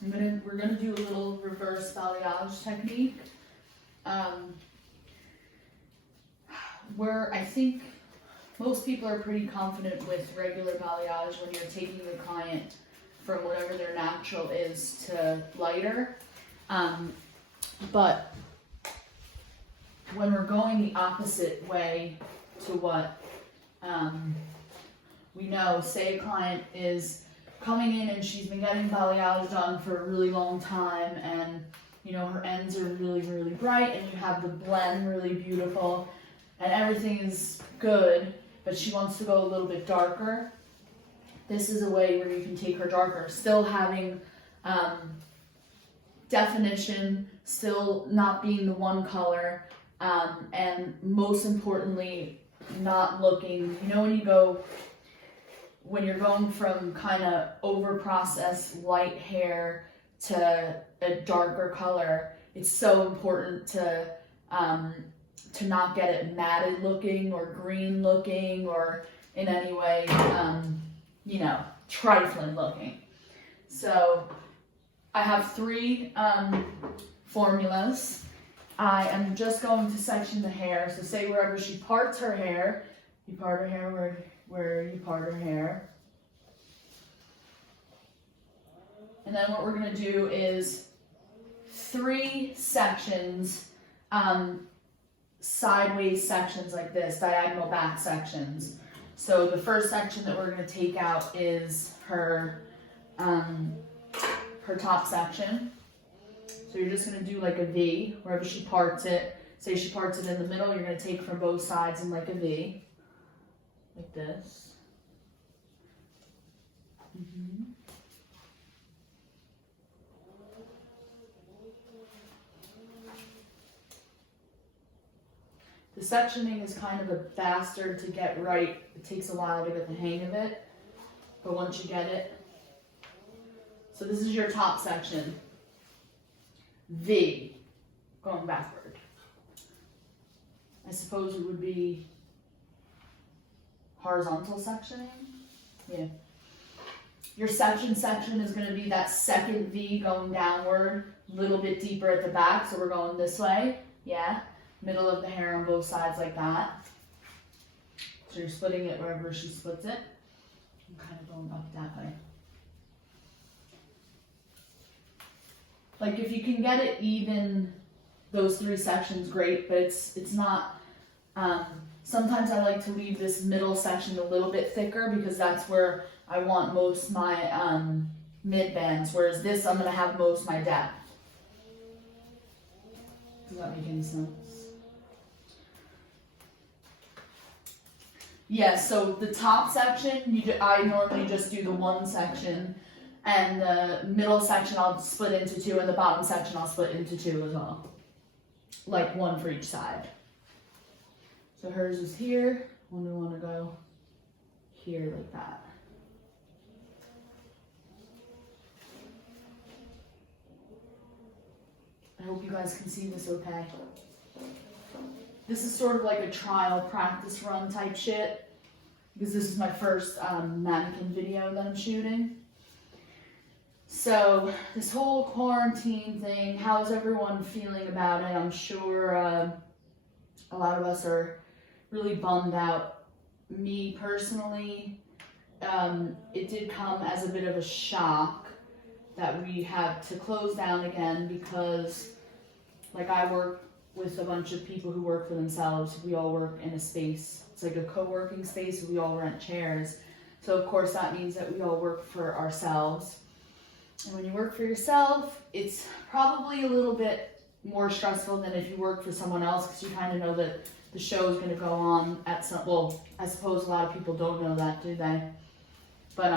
now we're gonna do a little reverse balayage technique. Where I think most people are pretty confident with regular balayage when you're taking the client from whatever their natural is to lighter. But when we're going the opposite way to what we know, say a client is coming in and she's been getting balayage done for a really long time, and you know her ends are really, really bright, and you have the blend really beautiful, and everything is good, but she wants to go a little bit darker. This is a way where you can take her darker, still having definition, still not being the one color, and most importantly, not looking, you know, when you're going from kind of over-processed light hair to a darker color, it's so important to not get it matted looking or green looking or in any way, you know, trifling looking. So I have 3 formulas. I am just going to section the hair. So say wherever she parts her hair, you part her hair where you part her hair. And then what we're going to do is 3 sections, sideways sections like this, diagonal back sections. So the first section that we're going to take out is her top section. So you're just going to do like a V wherever she parts it. Say she parts it in the middle, you're going to take from both sides in like a V, like this. The sectioning is kind of a bastard to get right. It takes a while to get the hang of it, but once you get it. So this is your top section. V, going backward. I suppose it would be horizontal sectioning. Yeah. Your section is going to be that second V going downward, a little bit deeper at the back. So we're going this way. Yeah. Middle of the hair on both sides like that. So you're splitting it wherever she splits it. I'm kind of going up that way. Like if you can get it even, those 3 sections, great, but it's not, sometimes I like to leave this middle section a little bit thicker because that's where I want most my mid bands, whereas this I'm going to have most my depth. Does that make any sense? Yeah, so the top section, I normally just do the 1 section, and the middle section I'll split into 2, and the bottom section I'll split into 2 as well. Like 1 for each side. So hers is here, we want to go here like that. I hope you guys can see this okay. This is sort of like a trial practice run type shit, because this is my first mannequin video that I'm shooting. So this whole quarantine thing, how's everyone feeling about it? I'm sure a lot of us are really bummed out. Me personally, it did come as a bit of a shock that we had to close down again, because like I work with a bunch of people who work for themselves. We all work in a space. It's like a co-working space. We all rent chairs. So of course that means that we all work for ourselves. And when you work for yourself, it's probably a little bit more stressful than if you work for someone else, because you kind of know that the show is going to go on at some, well, I suppose a lot of people don't know that, do they? But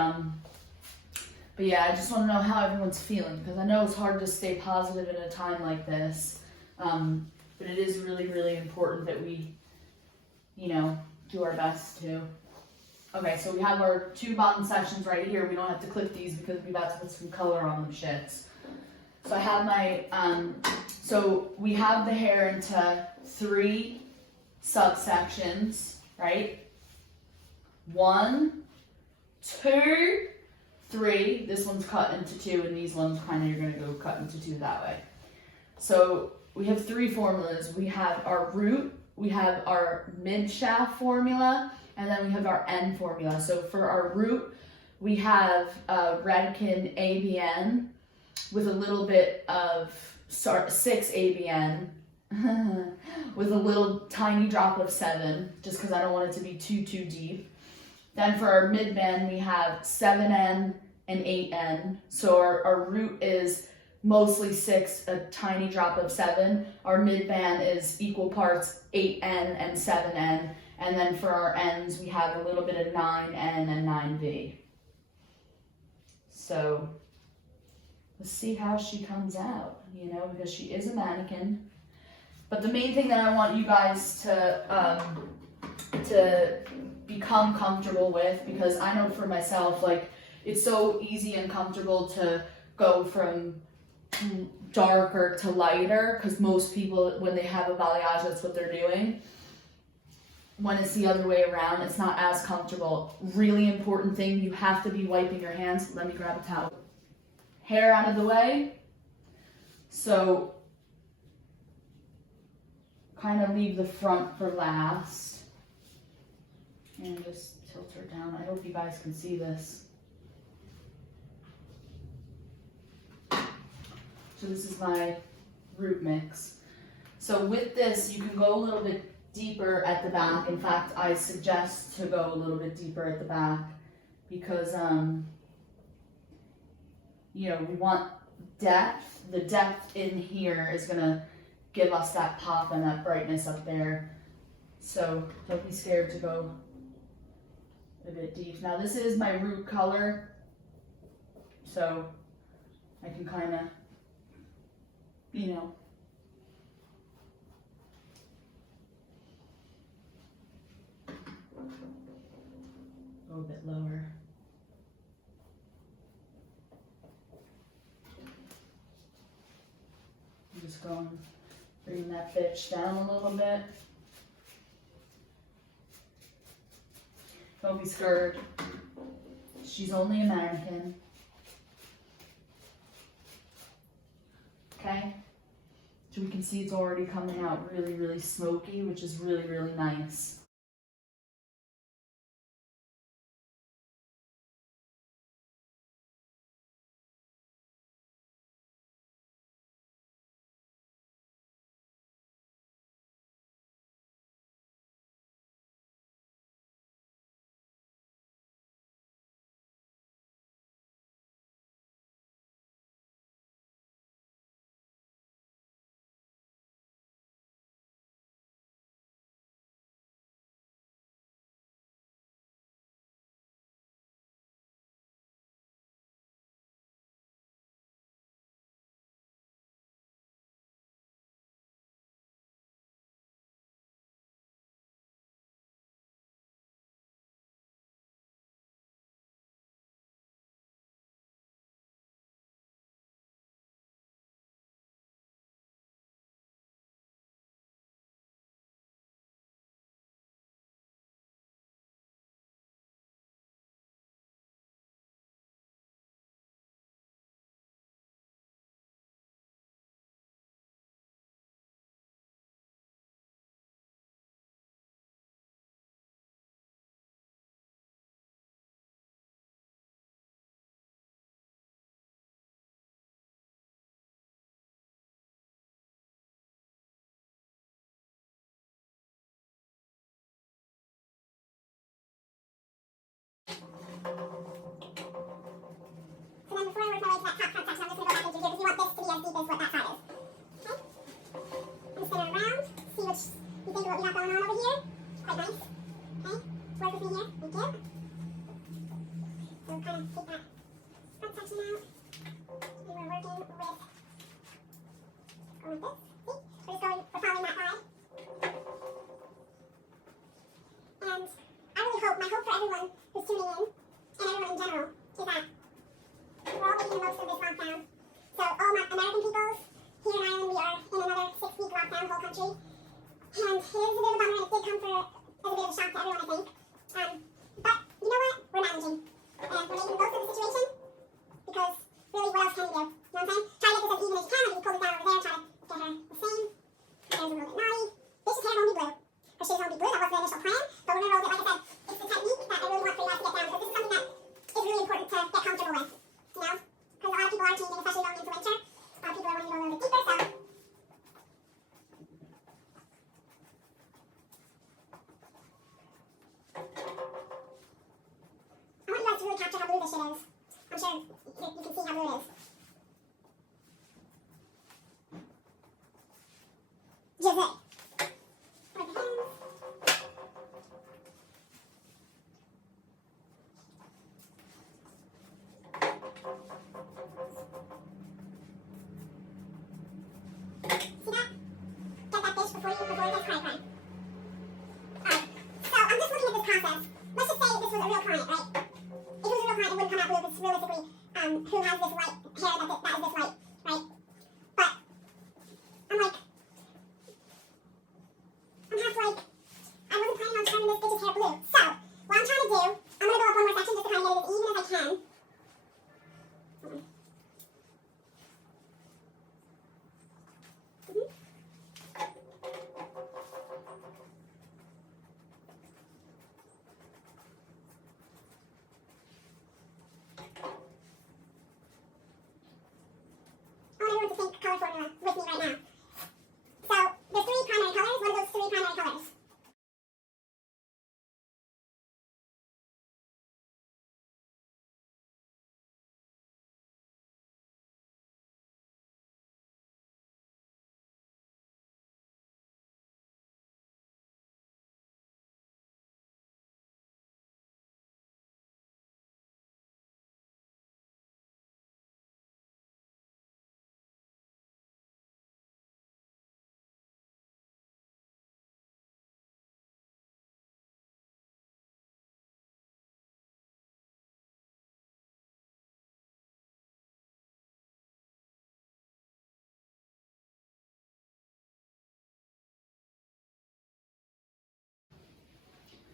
yeah, I just want to know how everyone's feeling, because I know it's hard to stay positive in a time like this. But it is really, really important that we, you know, do our best to. Okay, so we have our 2 bottom sections right here. We don't have to clip these because we're about to put some color on them shits. So I have my, so we have the hair into 3 subsections, right? 1, 2, 3. This one's cut into 2, and these ones kind of you're going to go cut into 2 that way. So we have 3 formulas. We have our root, we have our mid-shaft formula, and then we have our end formula. So for our root, we have Redken ABN with a little bit of 6 ABN with a little tiny drop of 7, just because I don't want it to be too deep. Then for our mid-band, we have 7N and 8N. So our root is mostly 6, a tiny drop of 7. Our mid-band is equal parts 8N and 7N. And then for our ends, we have a little bit of 9N and 9V. So let's see how she comes out, you know, because she is a mannequin. But the main thing that I want you guys to become comfortable with, because I know for myself, like, it's so easy and comfortable to go from darker to lighter, because most people, when they have a balayage, that's what they're doing. When it's the other way around, it's not as comfortable. Really important thing, you have to be wiping your hands. Let me grab a towel. Hair out of the way. So kind of leave the front for last. And just tilt her down. I hope you guys can see this. So this is my root mix. So with this, you can go a little bit deeper at the back. In fact, I suggest to go a little bit deeper at the back because, you know, we want depth. The depth in here is gonna give us that pop and that brightness up there. So don't be scared to go a bit deep. Now this is my root color, so I can kind of, you know, go a bit lower. I'm just going, bring that bitch down a little bit. Don't be scared. She's only a mannequin. Okay? So we can see it's already coming out really, really smoky, which is really, really nice. But you know what? We're managing. And we're making the most of the situation.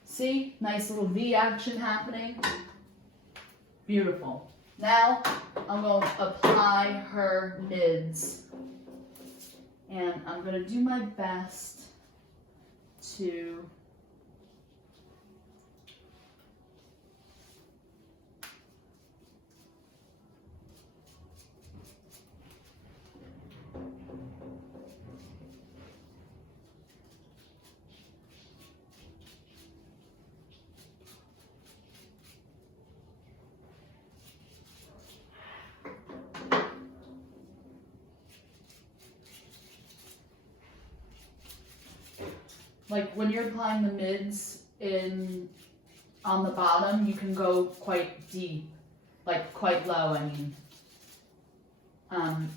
See, nice little V action happening. Beautiful. Now I'm going to apply her mids. And I'm going to do my best to like when you're applying the mids in on the bottom, you can go quite deep, like quite low, I mean.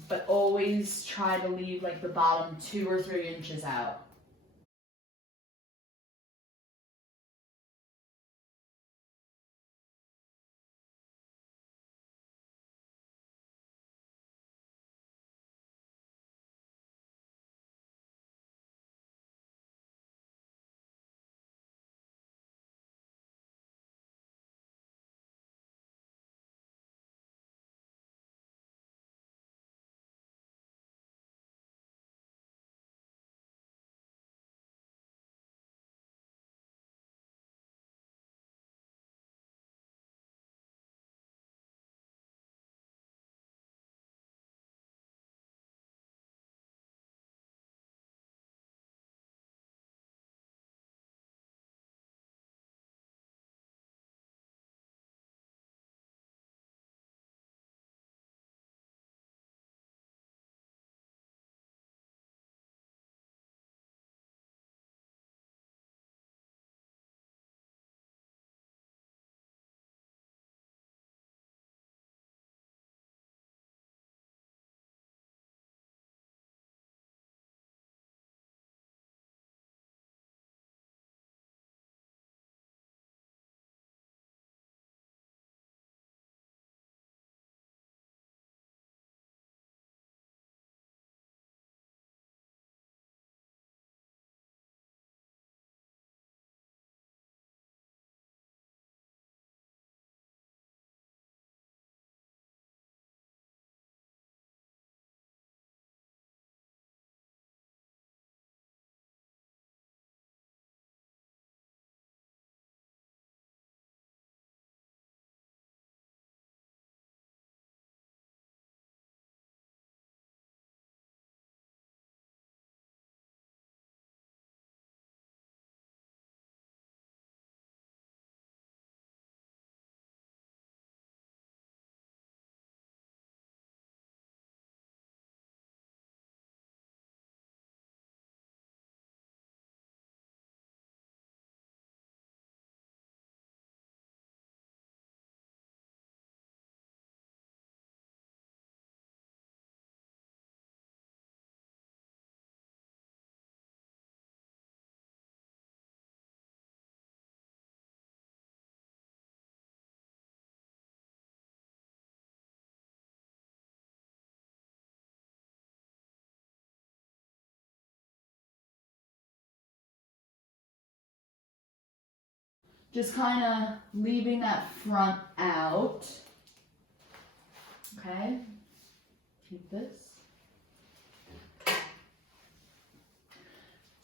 But always try to leave like the bottom 2 or 3 inches out. just kind of leaving that front out. Okay, keep this.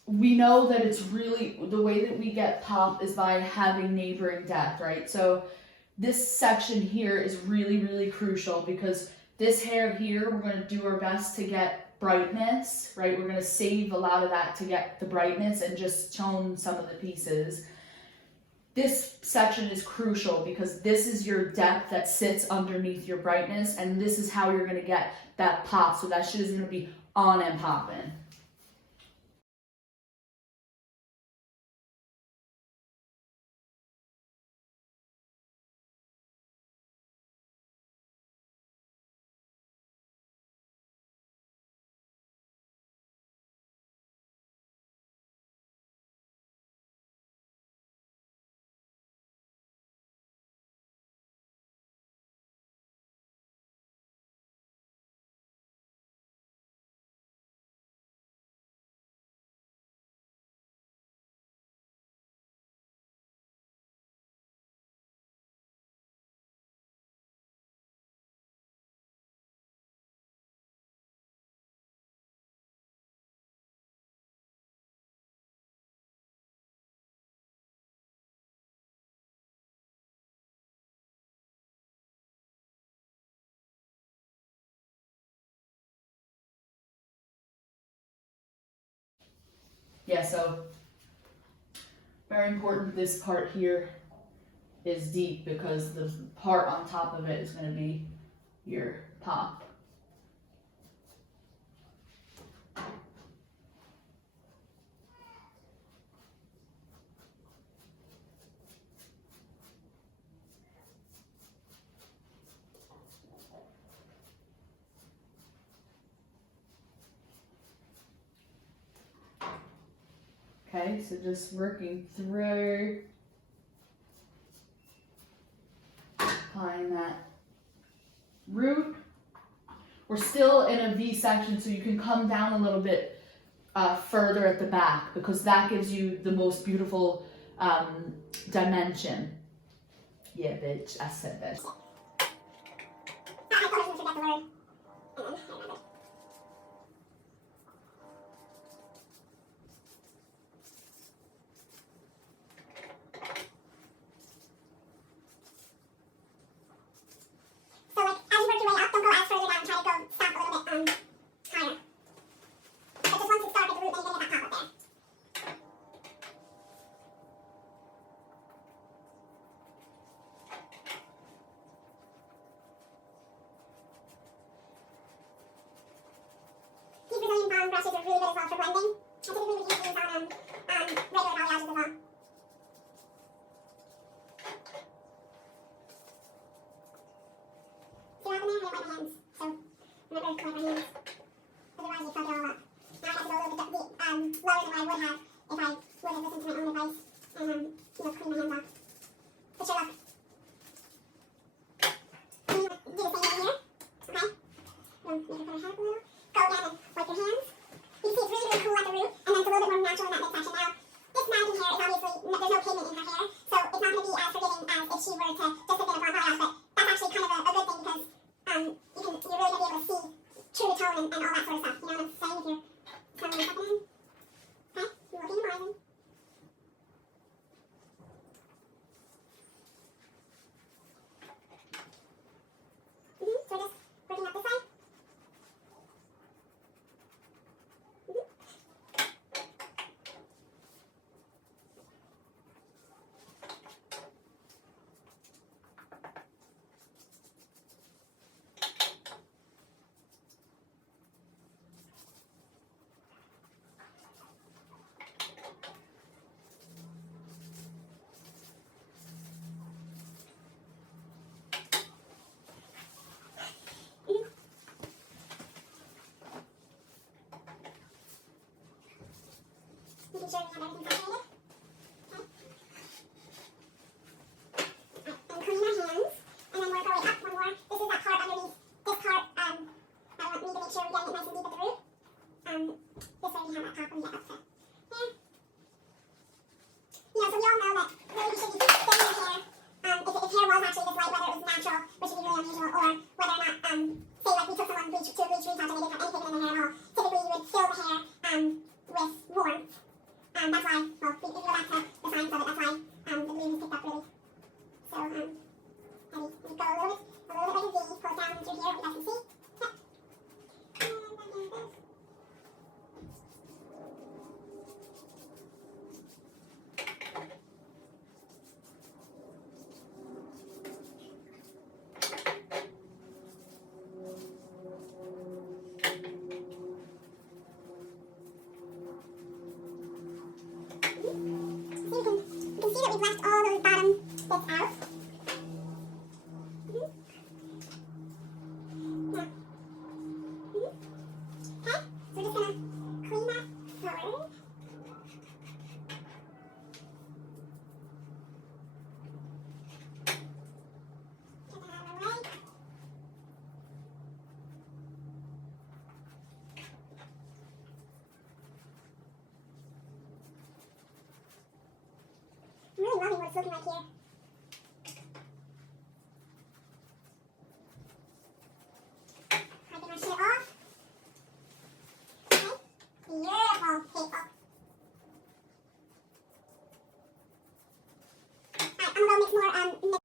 We know that it's really, the way that we get pop is by having neighboring depth, right? So this section here is really, really crucial because this hair here, we're going to do our best to get brightness, right? We're going to save a lot of that to get the brightness and just tone some of the pieces. This section is crucial because this is your depth that sits underneath your brightness, and this is how you're going to get that pop. So that shit is going to be on and popping. Yeah, so very important, this part here is deep because the part on top of it is going to be your pop. Okay, so just working through, applying that root. We're still in a V section, so you can come down a little bit further at the back because that gives you the most beautiful dimension. Yeah, bitch, I said this. Brushes are really good as well for blending. I typically would use these on regular balayages as well. See what happened there? I didn't wipe my hands, so remember to wipe my hands. Otherwise you fuck it all up. Now I have to go a little bit lower than what I would have if I would have listened to my own advice and clean my hands off. But sure, look. And you do the same over here, okay? Maybe put our head up a little. Go again and wipe your hands. You see it's really, really cool at the root, and then it's a little bit more natural in that midsection. Now, this mannequin hair is obviously, there's no pigment in her hair, so it's not going to be as forgiving as if she were to just have been a blonde balayage, but that's actually kind of a good thing because you're really going to be able to see true tone and all that sort of stuff. You know what I'm saying? If you're toning yourself in. Okay? You look in your eyes. So just working up this side. Making sure we have everything separated. Okay. And clean our hands. And then work our way up one more. This is that part underneath. This part, I want me to make sure we're getting it nice and deep at the root. This way we have that top when we get up to there. You know, so we all know that really we should be spits out. Okay, so we're just gonna clean that forward. Get that out of the way. I'm really loving what it's looking like here. Wiping our shit off. Okay, beautiful people. Alright, I'm gonna go mix more mix.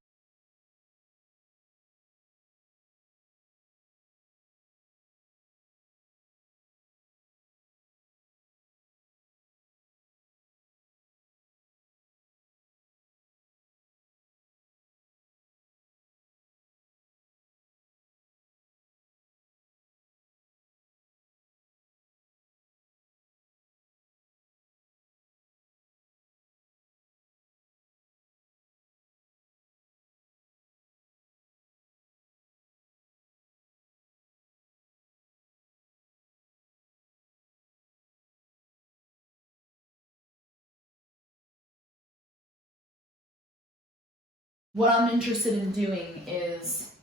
What I'm interested in doing is,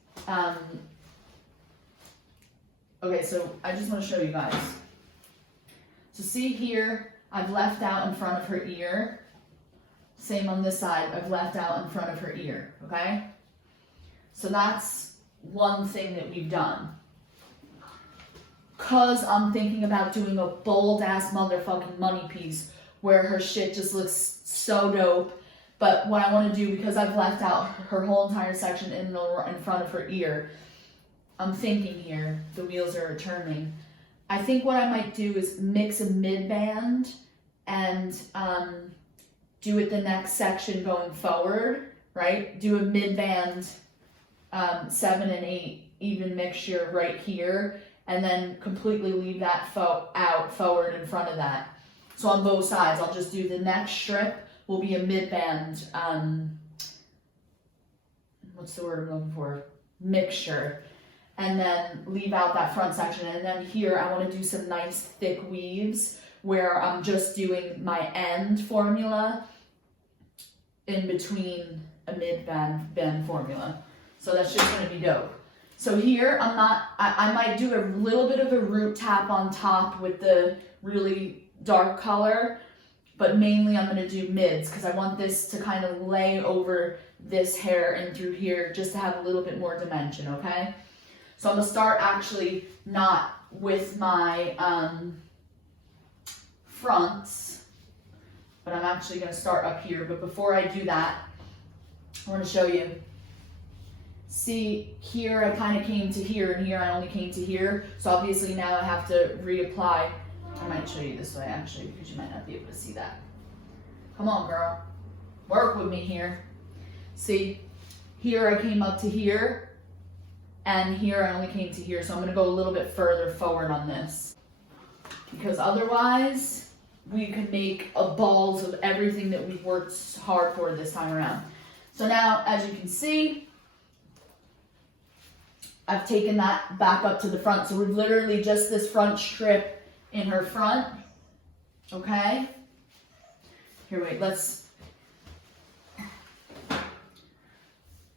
okay, so I just want to show you guys. So see here, I've left out in front of her ear. Same on this side, I've left out in front of her ear, okay? So that's one thing that we've done. Cause I'm thinking about doing a bold ass motherfucking money piece where her shit just looks so dope. But what I want to do, because I've left out her whole entire section in front of her ear, I'm thinking here, the wheels are turning. I think what I might do is mix a mid-band and do it the next section going forward, right? Do a mid-band 7 and 8 even mixture right here, and then completely leave that out forward in front of that. So on both sides, I'll just do the next strip will be a mid-band, what's the word I'm looking for? Mixture. And then leave out that front section. And then here I want to do some nice thick weaves where I'm just doing my end formula in between a mid-band formula. So that's just going to be dope. So here I might do a little bit of a root tap on top with the really dark color, but mainly I'm going to do mids because I want this to kind of lay over this hair and through here just to have a little bit more dimension, okay? So I'm going to start actually not with my fronts, but I'm actually going to start up here. But before I do that, I want to show you. See, here I kind of came to here, and here I only came to here. So obviously now I have to reapply. I might show you this way actually, because you might not be able to see that. Come on, girl. Work with me here. See, here I came up to here, and here I only came to here. So I'm going to go a little bit further forward on this, because otherwise we could make a balls of everything that we've worked hard for this time around. So now, as you can see, I've taken that back up to the front. So we've literally just this front strip in her front, okay? Here, wait, let's,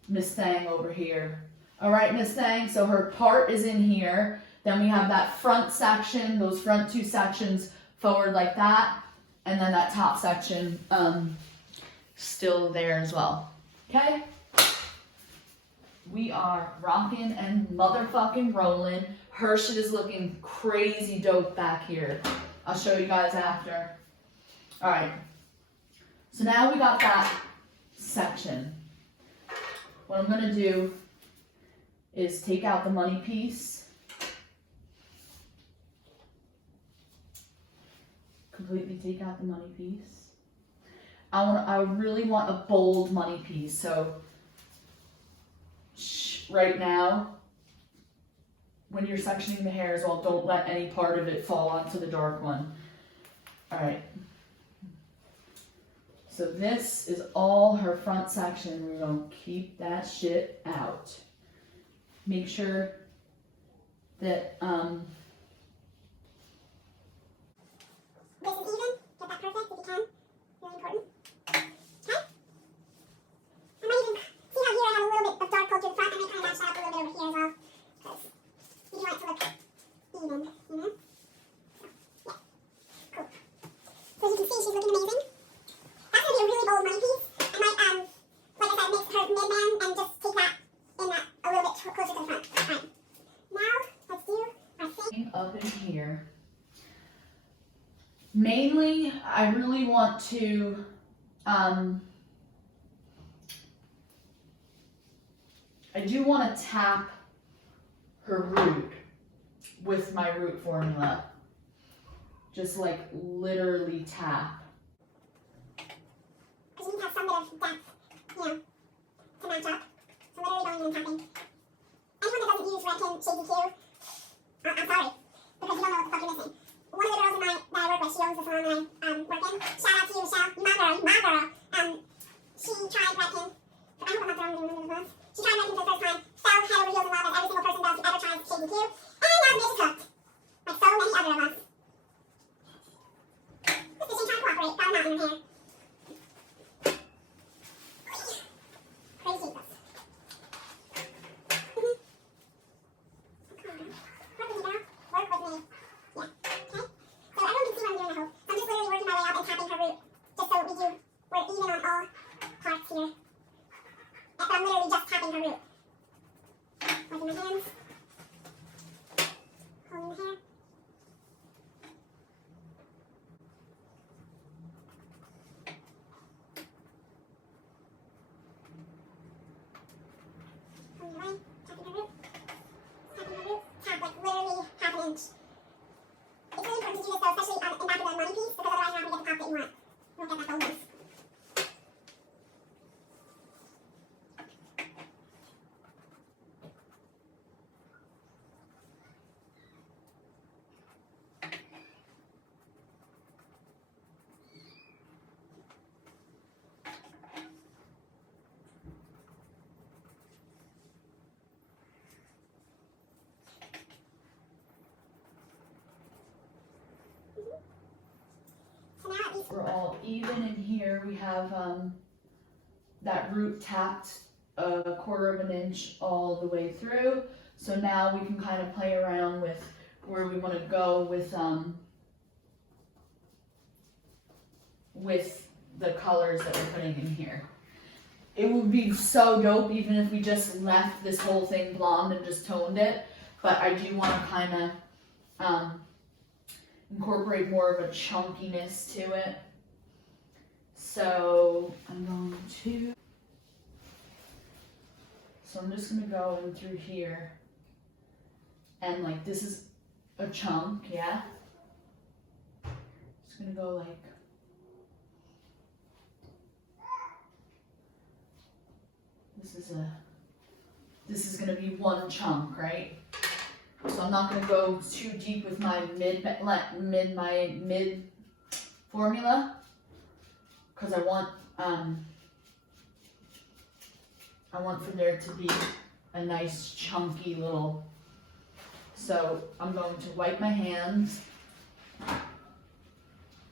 Miss Thang over here. All right, Miss Thang, so her part is in here. Then we have that front section, those front two sections forward like that. And then that top section still there as well, okay? We are rocking and motherfucking rolling. Her shit is looking crazy dope back here. I'll show you guys after. All right. So now we got that section. What I'm going to do is take out the money piece. Completely take out the money piece. I really want a bold money piece. So right now, when you're sectioning the hair as well, don't let any part of it fall onto the dark one. All right. So this is all her front section. We're gonna keep that shit out. Make sure that this is even. Get that perfect if you can. Really important. Okay. I might even see how here I have a little bit of dark gold through the front. I might kind of match that up a little bit over here as well. Because you want it to look even, you know? So, yeah. Cool. So you can see she's looking amazing. That's going to be a really bold money piece. I might, like I said, mix her mid-man and just take that in that a little bit closer to the front. Alright. Now, let's do our thing. up in here. Mainly, I really want to I do want to tap her root with my root formula. Just like literally tap. Because you need to have some bit of depth, you know, to match up. So literally going in and tapping. Anyone that doesn't use Redken Shady Q, I'm sorry, because you don't know what the fuck you're missing. One of the girls that I work with, she owns the salon that I work in. Shout out to you, Michelle. You my girl. She tried Redken. I hope I'm not throwing you under the bus. She tried Redken for the first time, fell head over heels in love as every single person does who ever tries Shady Q, and now the bitch is hooked. Like so many other of us. This bitch ain't trying to cooperate. Got a knot in her hair. Praise Jesus. Work with me, girl. Work with me. Yeah. Okay? So everyone can see what I'm doing, I hope. So I'm just literally working my way up and tapping her root. Just so we're even on all parts here. But I'm literally just tapping her root. Wiping my hands. Holding the hair. Holding away. Tapping her root. Tapping her root. Tap like literally half an inch. It's really important to do this though, especially in back of the money piece, because otherwise you're not going to get the pop that you want. You won't get that bonus. So now at least We're all even in here. We have that root tapped a quarter of an inch all the way through. So now we can kind of play around with where we want to go with the colors that we're putting in here. It would be so dope even if we just left this whole thing blonde and just toned it, but I do want to kind of incorporate more of a chunkiness to it. So I'm just gonna go in through here and like this is a chunk, yeah? Just gonna go like this is gonna be one chunk, right? So I'm not gonna go too deep with my mid formula because I want for there to be a nice chunky little. So I'm going to wipe my hands,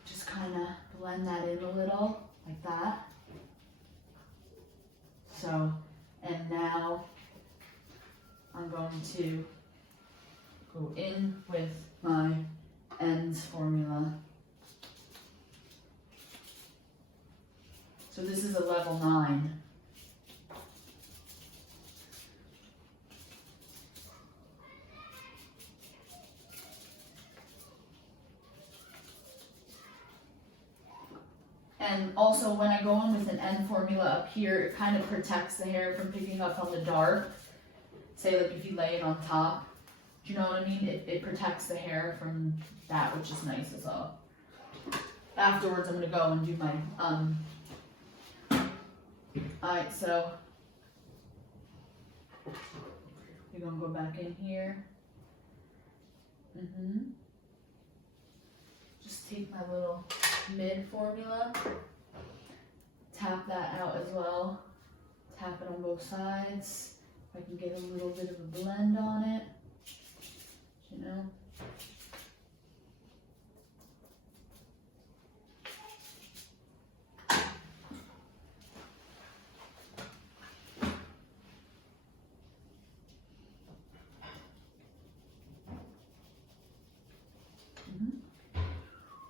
just kind of blend that in a little like that. So, and now I'm going to go in with my ends formula. So this is a level 9. And also when I go in with an end formula up here, it kind of protects the hair from picking up on the dark. Say like if you lay it on top, do you know what I mean? It protects the hair from that, which is nice as well. Afterwards I'm gonna go and do my, alright, so you're gonna go back in here. Just take my little mid formula tap that out as well. Tap it on both sides. If I can get a little bit of a blend on it, you know.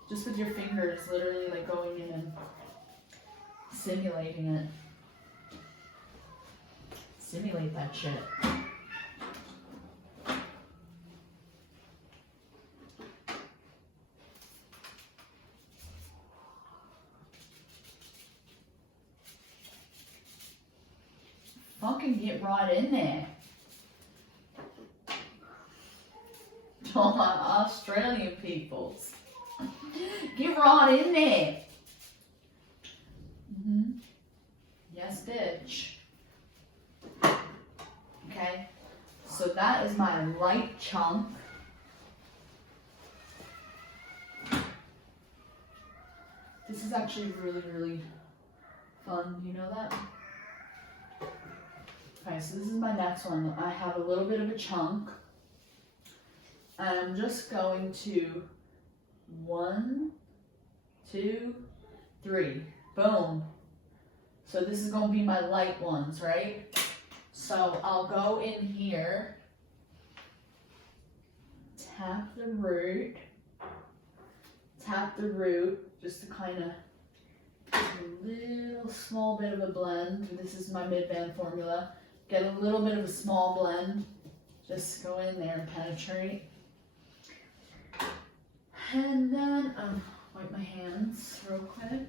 Just with your fingers, literally like going in and simulating it. Simulate that shit. Fucking get right in there. All my Australian peoples. Get right in there. Yes, bitch. Okay, so that is my light chunk. This is actually really, really fun. You know that? Okay, so this is my next one. I have a little bit of a chunk. I'm just going to 1, 2, 3. Boom. So this is going to be my light ones, right? So I'll go in here, tap the root, just to kind of get a little small bit of a blend. This is my mid-band formula. Get a little bit of a small blend. Just go in there and penetrate. And then wipe my hands real quick.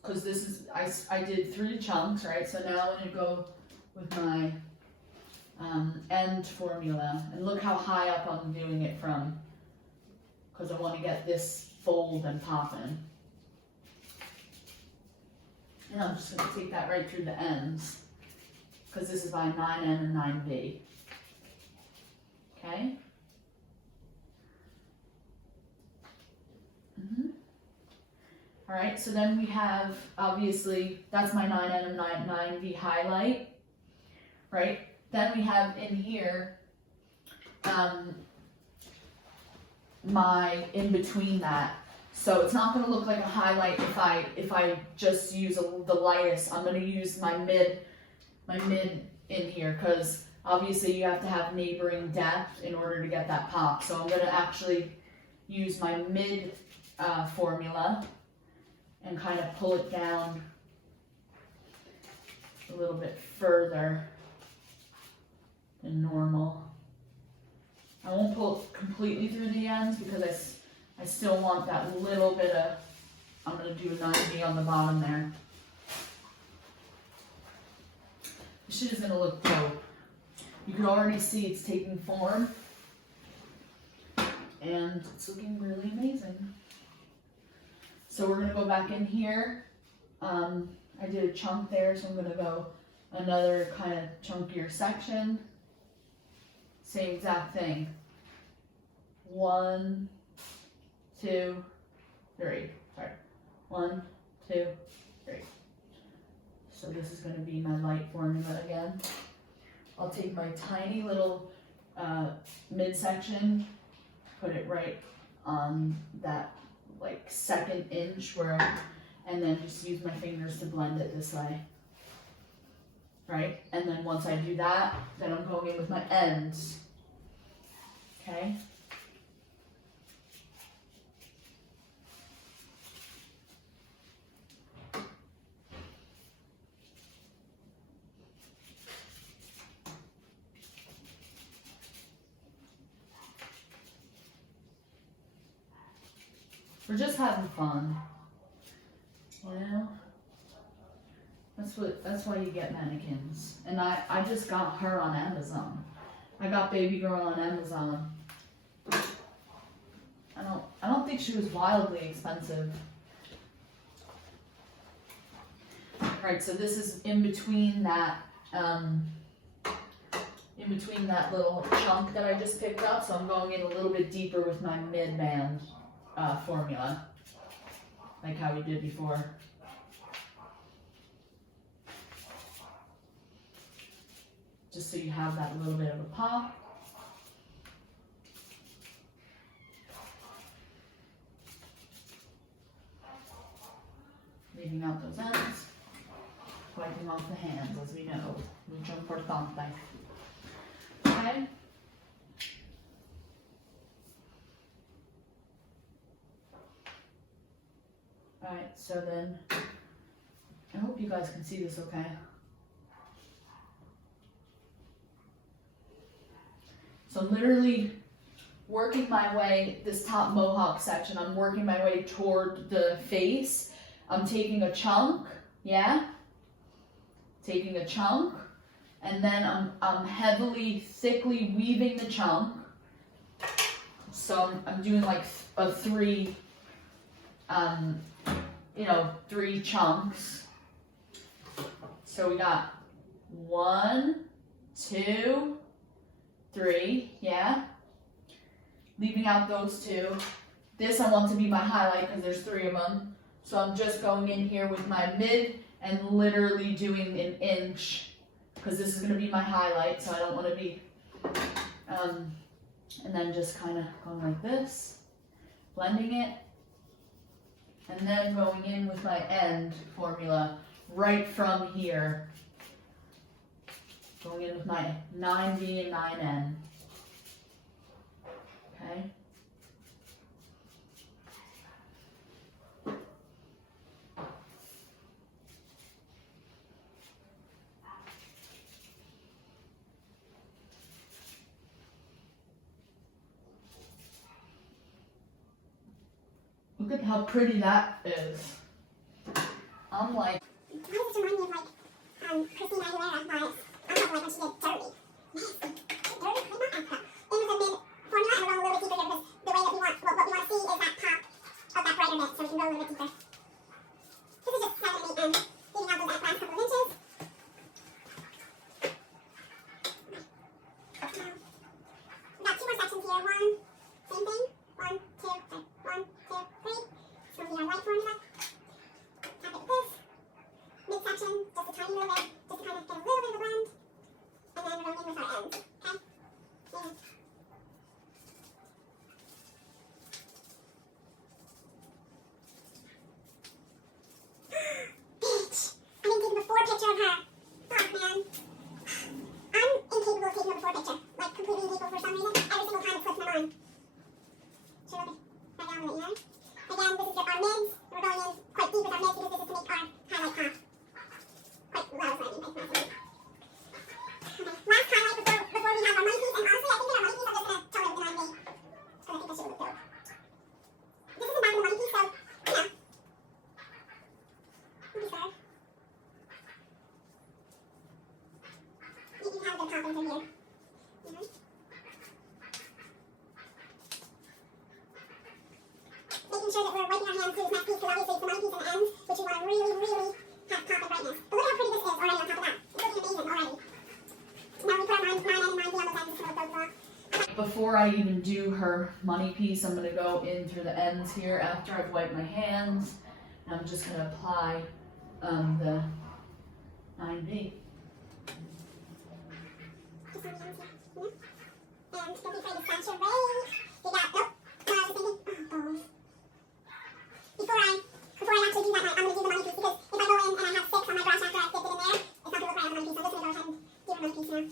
Because this is, I did 3 chunks, right? So now I'm going to go with my end formula. And look how high up I'm doing it from. Because I want to get this fold and popping. And I'm just going to take that right through the ends. Because this is my 9N and 9B. Okay? All right, so then we have, obviously, that's my 9N and 9V highlight, right? Then we have in here, my in between that. So it's not gonna look like a highlight if I just use the lightest. I'm gonna use my mid in here, because obviously you have to have neighboring depth in order to get that pop. So I'm gonna actually use my mid formula and kind of pull it down a little bit further than normal. I won't pull it completely through the ends because I still want that little bit of, I'm going to do a 9V on the bottom there. This shit is going to look dope. You can already see it's taking form and it's looking really amazing. So we're going to go back in here. I did a chunk there, so I'm going to go another kind of chunkier section. Same exact thing. 1, 2, 3. Sorry. 1, 2, 3. So this is going to be my light formula again. I'll take my tiny little midsection, put it right on that like 2nd inch and then just use my fingers to blend it this way. Right? And then once I do that, then I'm going in with my ends. Okay? We're just having fun. You know? That's why you get mannequins. And I just got her on Amazon. I got baby girl on Amazon. I don't think she was wildly expensive. Right, so this is in between that little chunk that I just picked up. So I'm going in a little bit deeper with my mid-band formula, like how we did before. just so you have that little bit of a pop. Leaving out those ends, wiping off the hands, as we know, mucho importante. Okay? Alright, so then, I hope you guys can see this okay. So I'm literally working my way, this top mohawk section, I'm working my way toward the face. I'm taking a chunk, yeah? Taking a chunk, and then I'm heavily, thickly weaving the chunk. So I'm doing like a three chunks. So we got 1, 2, 3, yeah? Leaving out those 2. This I want to be my highlight because there's 3 of them. So I'm just going in here with my mid and literally doing an inch because this is going to be my highlight, so I don't want to be, and then just kind of going like this, blending it, and then going in with my end formula right from here, going in with my 9V and 9N, okay? Look at how pretty that is. I'm like, Why does this remind me of like Christina Aguilera, but I'm talking like when she did Dirty. Nasty. Dirty? I'm not Africa. In with the mid formula and roll a little bit deeper there because the way that we want, what we want to see is that pop of that brighter bit, so we can roll a little bit deeper. This is just 7 and 8 ends, leaving out those last couple of inches. We've got 2 more sections here. 1, same thing. 1, 2, 1, 2, 3. It's going to be our white formula. Tap it with this. Midsection, just a tiny little bit, just to kind of get a little bit of a blend. And then we're going in with our ends, okay? Yeah. Bitch! I didn't take a before picture of her. Fuck, man. I'm incapable of taking a before picture. Like, completely incapable for some reason. Every single time it slips my mind. Should I right down with it, you know? Again, this is our mids. We're going in quite deep with our mids because this is to make our highlight pop. Quite low, so I mean, like, nice. Okay, last highlight before we have our money piece. And honestly, I think in our money piece, I'm just going to tone it with the 9V. Because I think that should look dope. This isn't back in the money piece, so, you know. We'll be sure. You can have a good confidence in here. You know? Making sure that we're wiping our hands through this next piece, because obviously it's the money piece and the ends, which we want to really, really have pop and brightness. But look how pretty this is already on top of that. It's looking amazing already. Now we put our 9 and 9V on those ends just to look those off. before I even do her money piece, I'm gonna go in through the ends here after I've wiped my hands. And I'm just gonna apply the 9V. Just on the ends here. Yeah. And don't be afraid to saturate. You got, nope. No, I was thinking, oh, balls. Before I actually do that, I'm going to do the money piece because if I go in and I have 6 on my brush after I dipped it in there, it's not going to look right on the money piece. So I'm just going to go ahead and do our money piece now.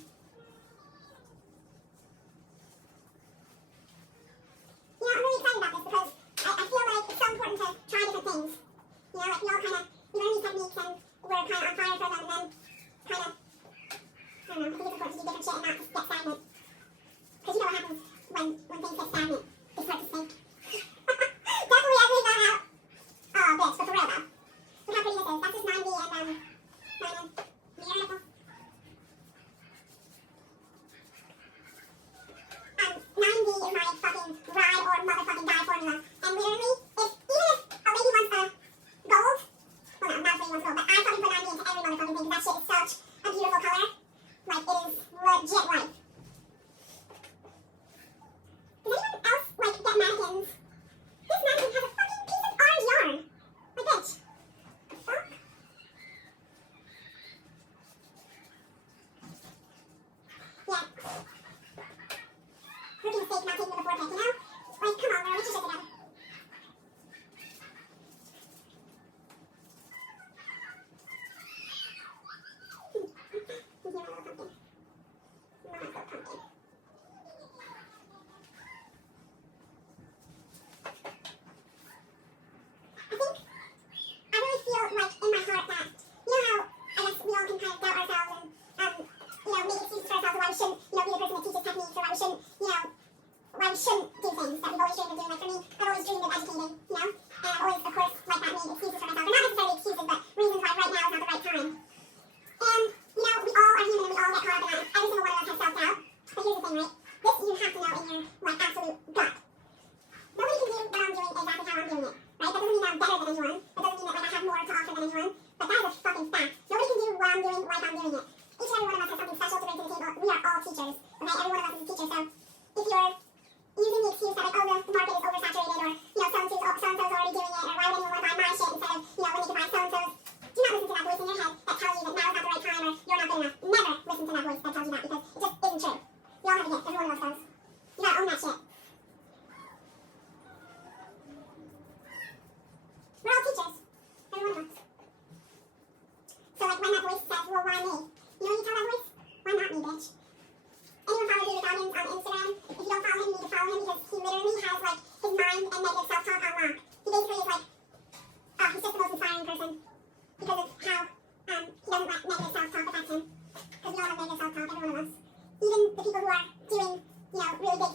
You know, I'm really excited about this because I feel like it's so important to try different things. You know, like we all kind of, we learn these techniques and we're kind of on fire for them and then kind of, I don't know, I think it's important to do different shit and not just get stagnant. Because you know what happens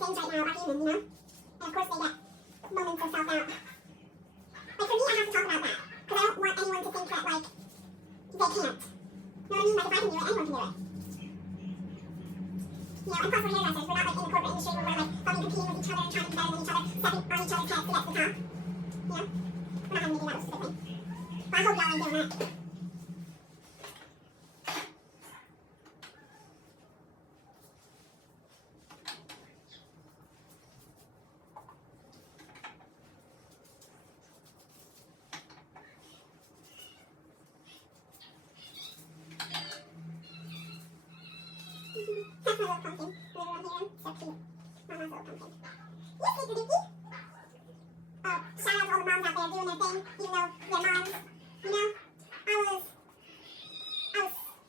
things right now are human, you know? And of course they get moments of self-doubt. Like for me, I have to talk about that. Because I don't want anyone to think that, like, they can't. You know what I mean? Like, if I can do it, anyone can do it. You know, and plus we're hairdressers. We're not like in the corporate industry where we're like probably competing with each other and trying to be better than each other, stepping on each other's heads to get to the top. You know? We're not having to do that specifically. But I hope y'all ain't doing that. That's my little pumpkin. Does everyone hear him? So cute. Mama's little pumpkin. You sleepy doopy. Oh, shout out to all the moms out there doing their thing, even though they're moms. You know, I think I was 4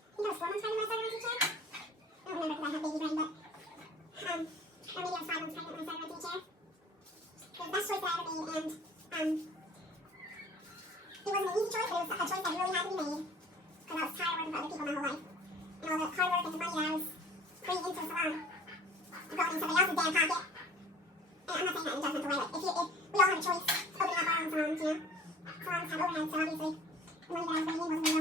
months pregnant when I started my teacher. I don't remember because I have baby brain, but, or maybe I was 5 months pregnant when I started my teacher. It was the best choice that I ever made, and, it wasn't an easy choice, but it was a choice that really had to be made, because I was tired of working for other people my whole life. And all the hard work and the money that I was putting into the salon, going in somebody else's damn pocket. And I'm not saying that in a judgmental way, like, if we all have a choice opening up our own salons, you know? Salons have overhead, so obviously the money that I was bringing in wasn't enough.